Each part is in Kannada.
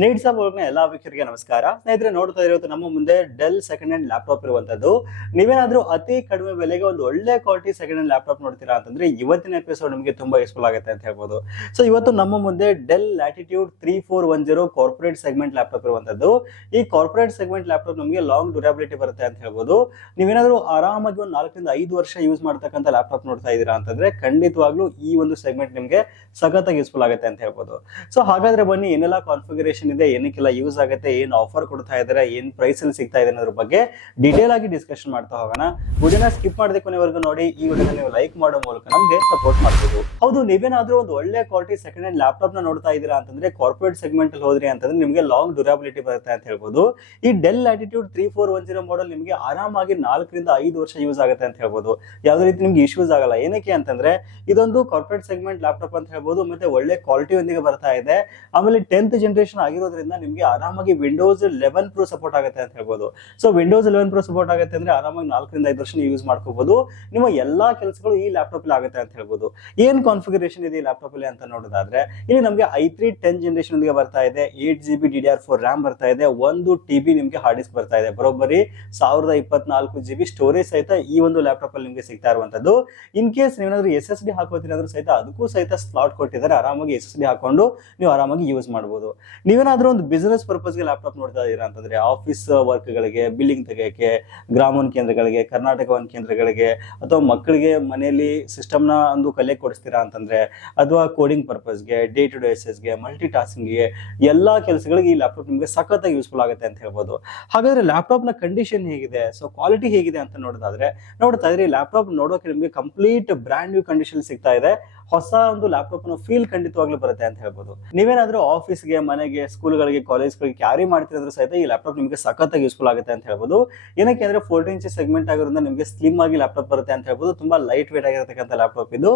ನೀಡ್ಸ್ ಆಫ್ ವರ್ಕ್ನ ಎಲ್ಲಾ ವೀಕ್ಷಕರಿಗೆ ನಮಸ್ಕಾರ. ಸ್ನೇಹಿತರೆ, ನೋಡ್ತಾ ಇರೋದು ನಮ್ಮ ಮುಂದೆ ಡೆಲ್ ಸೆಕೆಂಡ್ ಹ್ಯಾಂಡ್ ಲ್ಯಾಪ್ಟಾಪ್ ಇರುವಂತದ್ದು. ನೀವೇನಾದ್ರೂ ಅತಿ ಕಡಿಮೆ ಬೆಲೆಗೆ ಒಂದು ಒಳ್ಳೆ ಕ್ವಾಲಿಟಿ ಸೆಕೆಂಡ್ ಹ್ಯಾಂಡ್ ಲ್ಯಾಪ್ಟಾಪ್ ನೋಡ್ತೀರಾ ಅಂತಂದ್ರೆ ಇವತ್ತಿನ ಎಪಿಸೋಡ್ ನಿಮಗೆ ತುಂಬಾ ಯೂಸ್ಫುಲ್ ಆಗುತ್ತೆ ಅಂತ ಹೇಳ್ಬೋದು. ಸೊ ಇವತ್ತು ನಮ್ಮ ಮುಂದೆ del latitude 3410 corporate segment laptop ಇರುವಂತದ್ದು. ಈ ಕಾರ್ಪೊರೇಟ್ ಸೆಗ್ಮೆಂಟ್ ಲ್ಯಾಪ್ಟಾಪ್ ನಮಗೆ ಲಾಂಗ್ ಡ್ಯೂರಬಿಲಿಟಿ ಬರುತ್ತೆ ಅಂತ ಹೇಳ್ಬೋದು. ನೀವೇನಾದ್ರೂ ಆರಾಮಾಗಿ ಒಂದು 4 ರಿಂದ 5 ವರ್ಷ ಯೂಸ್ ಮಾಡ್ತಕ್ಕಂಥ ಲ್ಯಾಪ್ಟಾಪ್ ನೋಡ್ತಾ ಇದ್ದೀರಾ ಅಂತಂದ್ರೆ ಖಂಡಿತವಾಗ್ಲೂ ಈ ಒಂದು ಸೆಗ್ಮೆಂಟ್ ನಿಮಗೆ ಸಖತ್ತಾಗಿ ಯೂಸ್ಫುಲ್ ಆಗುತ್ತೆ ಅಂತ ಹೇಳ್ಬೋದು. ಸೊ ಹಾಗಾದ್ರೆ ಬನ್ನಿ, ಏನೆಲ್ಲ ಕಾನ್ಫಿಗರೇಷನ್ ಇದೆ, ಏನಕ್ಕೆಲ್ಲ ಯೂಸ್ ಆಗುತ್ತೆ, ಏನ್ ಆಫರ್ ಕೊಡ್ತಾ ಇದ್ದಾರೆ, ಏನ್ ಪ್ರೈಸ್ ಅಲ್ಲಿ ಸಿಗ್ತಾ ಇದೆ ಅನ್ನೋದ್ರ ಬಗ್ಗೆ ಡೀಟೇಲ್ ಆಗಿ ಡಿಸ್ಕಷನ್ ಮಾಡ್ತಾ ಹೋಗೋಣ. ವಿಡಿಯೋನ ಸ್ಕಿಪ್ ಮಾಡದೆ ಕೊನೆವರೆಗೂ ನೋಡಿ. ಈ ವಿಡಿಯೋನ ನೀವು ಲೈಕ್ ಮಾಡೋ ಮೂಲಕ ನಮಗೆ ಸಪೋರ್ಟ್ ಮಾಡಬಹುದು. ಹೌದು, ನೀವೇನಾದ್ರೂ ಒಂದು ಒಳ್ಳೆ ಕ್ವಾಲಿಟಿ ಸೆಕೆಂಡ್ ಹ್ಯಾಂಡ್ ಲ್ಯಾಪ್ಟಾಪ್ ನ ನೋಡ್ತಾ ಇದ್ದೀರಾ ಅಂತಂದ್ರೆ ಕಾರ್ಪೊರೇಟ್ ಸೆಗ್ಮೆಂಟ್ ಅಲ್ಲಿ ಹೋದ್ರಿ ಅಂತಂದ್ರೆ ನಿಮಗೆ ಲಾಂಗ್ ಡ್ಯೂರಬಿಲಿಟಿ ಬರುತ್ತೆ ಅಂತ ಹೇಳ್ಬೋದು. ಈ ಡೆಲ್ ಲ್ಯಾಟಿಟ್ಯೂಡ್ 3410 ಮಾಡೆಲ್ ನಿಮಗೆ ಆರಾಮಾಗಿ 4 ರಿಂದ 5 ವರ್ಷ ಯೂಸ್ ಆಗುತ್ತೆ ಅಂತ ಹೇಳ್ಬೋದು. ಯಾವುದೇ ರೀತಿ ನಿಮ್ಗೆ ಇಶ್ಯೂಸ್ ಆಗಲ್ಲ. ಏನಕ್ಕೆ ಅಂತಂದ್ರೆ ಇದೊಂದು ಕಾರ್ಪೊರೇಟ್ ಸೆಗ್ಮೆಂಟ್ ಲ್ಯಾಪ್ಟಾಪ್ ಅಂತ ಹೇಳ್ಬೋದು, ಮತ್ತೆ ಒಳ್ಳೆ ಕ್ವಾಲಿಟಿ ಒಂದಿಗೆ ಬರ್ತಾ ಇದೆ. ಆಮೇಲೆ 10th ಜನರೇಷನ್ ಆಗಿರೋದ್ರಿಂದ ನಿಮಗೆ ಆರಾಮಾಗಿ ವಿಂಡೋಸ್ 11 ಪ್ರೋ ಸಪೋರ್ಟ್ ಆಗುತ್ತೆ ಅಂತ ಹೇಳ್ಬೋದು. ಸೊ ವಿಂಡೋಸ್ 11 ಪ್ರೋ ಸಪೋರ್ಟ್ ಆಗುತ್ತೆ ಅಂದ್ರೆ ಆರಾಮಾಗಿ 4 ರಿಂದ 5 ವರ್ಷ ಯೂಸ್ ಮಾಡ್ಕೋಬಹುದು. ನಿಮ್ಮ ಎಲ್ಲಾ ಕೆಲಸಗಳು ಈ ಲ್ಯಾಪ್ಟಾಪ್ ಅಲ್ಲಿ ಆಗುತ್ತೆ ಅಂತ ಹೇಳ್ಬೋದು. ಏನ್ ಕಾನ್ಫಿಗರೇಷನ್ ಇದೆ ಈ ಲ್ಯಾಪ್ಟಾಪ್ ಅಲ್ಲಿ ಅಂತ ನೋಡೋದಾದ್ರೆ ಇಲ್ಲಿ ನಮಗೆ i3 10th ಜನರೇಷನ್ ಗೆ ಬರ್ತಾ ಇದೆ. 8GB DDR4 ರ್ಯಾಮ್ ಬರ್ತಾ ಇದೆ. 1 TB ನಿಮಗೆ ಹಾರ್ಡ್ ಡಿಸ್ಕ್ ಬರ್ತಾ ಇದೆ. ಬರೋಬ್ಬರಿ 1024GB ಸ್ಟೋರೇಜ್ ಸಹಿತ ಈ ಒಂದು ಲ್ಯಾಪ್ಟಾಪ್ ಅಲ್ಲಿ ನಿಮಗೆ ಸಿಗ್ತಾ ಇರುವಂತದ್ದು. ಇನ್ ಕೇಸ್ ನೀವೇನಾದ್ರೂ SSD ಹಾಕೋತೀರಿ ಅಂದ್ರೆ ಸಹಿತ ಅದಕ್ಕೂ ಸಹಿತ ಸ್ಲಾಟ್ ಕೊಟ್ಟಿದ್ದಾರೆ. ಆರಾಮಾಗಿ SSD ಹಾಕೊಂಡು ನೀವು ಆರಾಮಾಗಿ ಯೂಸ್ ಮಾಡಬಹುದು. ನೀವೇನಾದ್ರೂ ಒಂದು ಬಿಸಿನೆಸ್ ಪರ್ಪಸ್ ಗೆ ಲ್ಯಾಪ್ಟಾಪ್ ನೋಡ್ತಾ ಇದೀರಾ ಅಂತಂದ್ರೆ ಆಫೀಸ್ ವರ್ಕ್ ಗಳಿಗೆ, ಬಿಲ್ಲಿಂಗ್ ತೆಗೆಯಕ್ಕೆ, ಗ್ರಾಮೋನ್ ಕೇಂದ್ರಗಳಿಗೆ, ಕರ್ನಾಟಕ ಒನ್ ಕೇಂದ್ರಗಳಿಗೆ, ಅಥವಾ ಮಕ್ಕಳಿಗೆ ಮನೆಯಲ್ಲಿ ಸಿಸ್ಟಮ್ ನ ಒಂದು ಕಲಿಯಕ್ಕೆ ಕೊಡಿಸ್ತೀರಾ ಅಂತಂದ್ರೆ, ಅಥವಾ ಕೋಡಿಂಗ್ ಪರ್ಪಸ್ಗೆ, ಡೇ ಟು ಡೇ ಗೆ, ಮಲ್ಟಿ ಟಾಸ್ಕಿಂಗ್ಗೆ, ಎಲ್ಲಾ ಕೆಲಸಗಳಿಗೆ ಈ ಲ್ಯಾಪ್ಟಾಪ್ ನಿಮಗೆ ಸಖತ್ತಾಗಿ ಯೂಸ್ಫುಲ್ ಆಗುತ್ತೆ ಅಂತ ಹೇಳ್ಬೋದು. ಹಾಗಾದ್ರೆ ಲ್ಯಾಪ್ಟಾಪ್ ನ ಕಂಡೀಷನ್ ಹೇಗಿದೆ, ಸೊ ಕ್ವಾಲಿಟಿ ಹೇಗಿದೆ ಅಂತ ನೋಡೋದಾದ್ರೆ ನೋಡ್ತಾ ಇದ್ರಿ ಲ್ಯಾಪ್ಟಾಪ್ ನೋಡೋಕೆ ನಿಮಗೆ ಕಂಪ್ಲೀಟ್ ಬ್ರ್ಯಾಂಡ್ ನ್ಯೂ ಕಂಡೀಷನ್ ಸಿಗ್ತಾ ಇದೆ. ಹೊಸ ಒಂದು ಲ್ಯಾಪ್ಟಾಪ್ ನ ಫೀಲ್ ಖಂಡಿತವಾಗ್ಲೂ ಬರುತ್ತೆ ಅಂತ ಹೇಳ್ಬೋದು. ನೀವೇನಾದ್ರೂ ಆಫೀಸ್ಗೆ, ಮನೆಗೆ, ಸ್ಕೂಲ್ಗಳಿಗೆ, ಕಾಲೇಜ್ಗಳಿಗೆ ಕ್ಯಾರಿ ಮಾಡ್ತಿರೋದ್ರೂ ಸಹಿತ ಈ ಲ್ಯಾಪ್ಟಾಪ್ ನಿಮಗೆ ಸಖತ್ತಾಗಿ ಯೂಸ್ಫುಲ್ ಆಗುತ್ತೆ ಅಂತ ಹೇಳ್ಬೋದು. ಏನಕ್ಕೆ ಅಂದ್ರೆ 14 ಇಂಚ್ ಸೆಗ್ಮೆಂಟ್ ಆಗಿರೋದ್ರಿಂದ ನಿಮಗೆ ಸ್ಲಿಮ್ ಆಗಿ ಲ್ಯಾಪ್ಟಾಪ್ ಬರುತ್ತೆ ಅಂತ ಹೇಳ್ಬೋದು. ತುಂಬಾ ಲೈಟ್ ವೇಟ್ ಆಗಿರತಕ್ಕಂಥ ಲ್ಯಾಪ್ಟಾಪ್ ಇದು.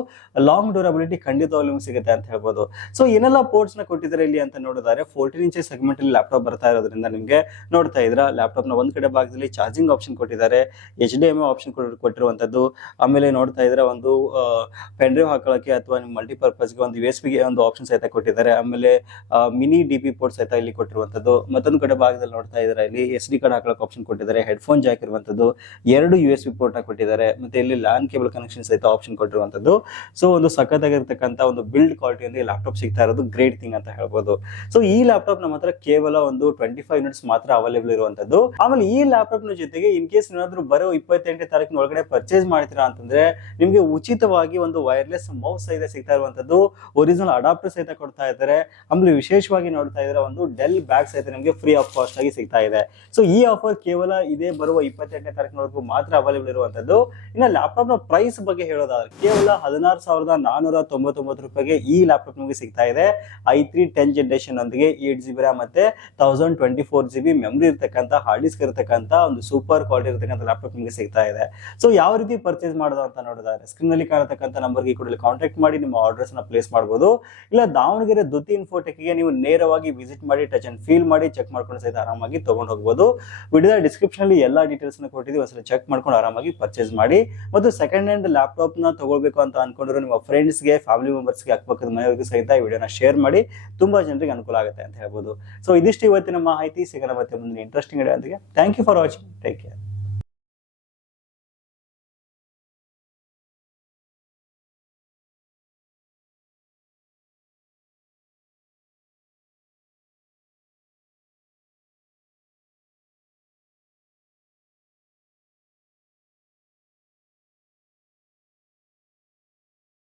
ಲಾಂಗ್ ಡ್ಯೂರಬಿಲಿಟಿ ಖಂಡಿತವಾಗ್ಲೂ ನಿಮ್ಗೆ ಸಿಗುತ್ತೆ ಅಂತ ಹೇಳ್ಬೋದು. ಸೊ ಏನೆಲ್ಲ ಪೋರ್ಟ್ಸ್ ನ ಕೊಟ್ಟಿದ್ದಾರೆ ಇಲ್ಲಿ ಅಂತ ನೋಡಿದ್ರೆ 14 ಇಂಚ್ ಸೆಗ್ಮೆಂಟ್ ಅಲ್ಲಿ ಲ್ಯಾಪ್ಟಾಪ್ ಬರ್ತಾ ಇರೋದ್ರಿಂದ ನಿಮಗೆ ನೋಡ್ತಾ ಇದ್ರ ಲ್ಯಾಪ್ಟಾಪ್ ನ ಒಂದ್ ಕಡೆ ಭಾಗದಲ್ಲಿ ಚಾರ್ಜಿಂಗ್ ಆಪ್ಷನ್ ಕೊಟ್ಟಿದ್ದಾರೆ, HDMI ಆಪ್ಷನ್ ಕೊಟ್ಟಿರುವಂತದ್ದು. ಆಮೇಲೆ ನೋಡ್ತಾ ಇದ್ರೆ ಒಂದು ಪೆನ್ ಡ್ರೈವ್ ಹಾಕೊಳ್ಳಕ್ಕೆ ಅಥವಾ ನಿಮ್ಮ ಮಲ್ಟಿಪರ್ಪಸ್ ಗೆ ಒಂದು USB ಗೆ ಒಂದು ಆಪ್ಷನ್ ಸಹಿತ ಕೊಟ್ಟಿದ್ದಾರೆ. ಆಮೇಲೆ ಮಿನಿ DP ಪೋರ್ಟ್ ಸಹಿತ ಇಲ್ಲಿ ಕೊಟ್ಟಿರುವಂತದ್ದು. ಮತ್ತೊಂದು ಕಡೆ ಭಾಗದಲ್ಲಿ ನೋಡ್ತಾ ಇದ್ರೆ ಇಲ್ಲಿ SD ಕಾರ್ಡ್ ಹಾಕೊಳ್ಳಕ್ಕೆ ಆಪ್ಷನ್ ಕೊಟ್ಟಿದ್ದಾರೆ. ಹೆಡ್ಫೋನ್ ಜಾಕ್ ಇರುವಂತದ್ದು, 2 USB ಪೋರ್ಟ್ ನ ಕೊಟ್ಟಿದ್ದಾರೆ. ಮತ್ತೆ ಇಲ್ಲಿ ಲ್ಯಾನ್ ಕೇಬಲ್ ಕನೆಕ್ಷನ್ ಸಹಿತ ಆಪ್ಷನ್ ಕೊಟ್ಟಿರುವಂತದ್ದು. ಸೊ ಒಂದು ಸಖತ್ತಾಗಿರ್ತಕ್ಕಂಥ ಒಂದು ಬಿಲ್ಡ್ ಕ್ವಾಲಿಟಿ ಲ್ಯಾಪ್ಟಾಪ್ ಸಿಗ್ತಾ ಇರೋದು ಗ್ರೇಟ್ ಥಿಂಗ್ ಅಂತ ಹೇಳ್ಬೋದು. ಸೊ ಈ ಲ್ಯಾಪ್ಟಾಪ್ ನಮ್ಮ ಹತ್ರ ಕೇವಲ ಒಂದು 25 ಯೂನಿಟ್ಸ್ ಮಾತ್ರ ಅವೈಲೇಬಲ್ ಇರುವಂತದ್ದು. ಆಮೇಲೆ ಈ ಲ್ಯಾಪ್ಟಾಪ್ ನ ಜೊತೆಗೆ ಇನ್ ಕೇಸ್ ಏನಾದ್ರು ಬರೋ 28ನೇ ತಾರೀಕಿನ ಒಳಗಡೆ ಪರ್ಚೇಸ್ ಮಾಡ್ತೀರಾ ಅಂತಂದ್ರೆ ನಿಮಗೆ ಉಚಿತವಾಗಿ ಒಂದು ವೈರ್ಲೆಸ್ ಮೌಸ್ ಸಹಿತ ಸಿಗ್ತಾ ಇರುವಂತದ್ದು. ಒರಿಜಿನಲ್ ಅಡಾಪ್ಟರ್ ಸಹಿತ ಕೊಡ್ತಾ ಇದ್ದಾರೆ. ಆಮೇಲೆ ವಿಶೇಷವಾಗಿ ನೋಡ್ತಾ ಇದ್ರೆ ಒಂದು ಡೆಲ್ ಬ್ಯಾಗ್ ಸಹಿತ ನಿಮಗೆ ಫ್ರೀ ಆಫ್ ಕಾಸ್ಟ್ ಆಗಿ ಸಿಗ್ತಾ ಇದೆ. ಸೊ ಈ ಆಫರ್ ಕೇವಲ ಇದೇ ಬರುವ 28ನೇ ತಾರೀಕಿನವರೆಗೂ ಮಾತ್ರ ಅವೈಲೇಬಲ್ ಇರುವಂತದ್ದು. ಇನ್ನು ಲ್ಯಾಪ್ಟಾಪ್ ನ ಪ್ರೈಸ್ ಬಗ್ಗೆ ಹೇಳೋದಾದ್ರೆ ಕೇವಲ 16,499 ರೂಪಾಯಿಗೆ ಈ ಲ್ಯಾಪ್ಟಾಪ್ ನಿಮಗೆ ಸಿಗ್ತಾ ಇದೆ. i3 10th ಜನರೇಷನ್ ಒಂದಿಗೆ 8GB ರ್ಯಾಮ್ ಮತ್ತೆ 1024GB ಮೆಮರಿ ಇರತಕ್ಕಂತ ಹಾರ್ಡ್ ಡಿಸ್ಕ್ ಇರತಕ್ಕಂತ ಒಂದು ಸೂಪರ್ ಕ್ವಾಲಿಟಿ ಇರತಕ್ಕಂತ ಲ್ಯಾಪ್ಟಾಪ್ ನಿಮಗೆ ಸಿಗ್ತಾ ಇದೆ. ಸೊ ಯಾವ ರೀತಿ ಪರ್ಚೇಸ್ ಮಾಡೋದು ಅಂತ ನೋಡೋದಾದ್ರೆ ಸ್ಕ್ರೀನ್ ಅಲ್ಲಿ ಕಾಣತಕ್ಕಂತ ನಂಬರ್ಗೆ ಕೂಡಲೇ ಕಾಂಟ್ಯಾಕ್ಟ್ ಮಾಡಿ ನಿಮ್ಮ ಆರ್ಡರ್ಸ್ ನ ಪ್ಲೇಸ್ ಮಾಡಬಹುದು. ಇಲ್ಲ ದಾವಣಗೆರೆ ದುತಿ ಇನ್ಫೋಟೆಕ್ ಗೆ ನೀವು ನೇರವಾಗಿ ವಿಸಿಟ್ ಮಾಡಿ ಟಚ್ ಅಂಡ್ ಫೀಲ್ ಮಾಡಿ ಚೆಕ್ ಮಾಡ್ಕೊಂಡು ಸಹಿತ ಆರಾಮಾಗಿ ತಗೊಂಡು ಹೋಗಬಹುದು. ವಿಡಿಯೋದ ಡಿಸ್ಕ್ರಿಪ್ಷನ್ ಅಲ್ಲಿ ಎಲ್ಲಾ ಡೀಟೇಲ್ಸ್ ನ ಕೊಟ್ಟಿದ್ದೀವಿ. ಒಂದ್ಸಲ ಚೆಕ್ ಮಾಡ್ಕೊಂಡು ಆರಾಮಾಗಿ ಪರ್ಚೇಸ್ ಮಾಡಿ. ಮತ್ತು ಸೆಕೆಂಡ್ ಹ್ಯಾಂಡ್ ಲ್ಯಾಪ್ಟಾಪ್ ನ ತಗೊಳ್ಬೇಕು ಅಂತ ಅನ್ಕೊಂಡ್ರು ನಿಮ್ಮ ಫ್ರೆಂಡ್ಸ್ ಗೆ, ಫ್ಯಾಮಿಲಿ ಮೆಂಬರ್ಸ್ ಗೆ, ಅಕ್ಕಪಕ್ಕದ ಮನೆಯವರಿಗೂ ಸಹಿತ ಈ ವಿಡಿಯೋನ ಶೇರ್ ಮಾಡಿ. ತುಂಬಾ ಜನರಿಗೆ ಅನುಕೂಲ ಆಗುತ್ತೆ ಅಂತ ಹೇಳ್ಬೋದು. ಸೊ ಇದಿಷ್ಟು ಇವತ್ತಿನ ಮಾಹಿತಿ. ಸಿಗೋಣ ಮತ್ತೆ ಮುಂದಿನ interesting video. Thank you for watching. Take care.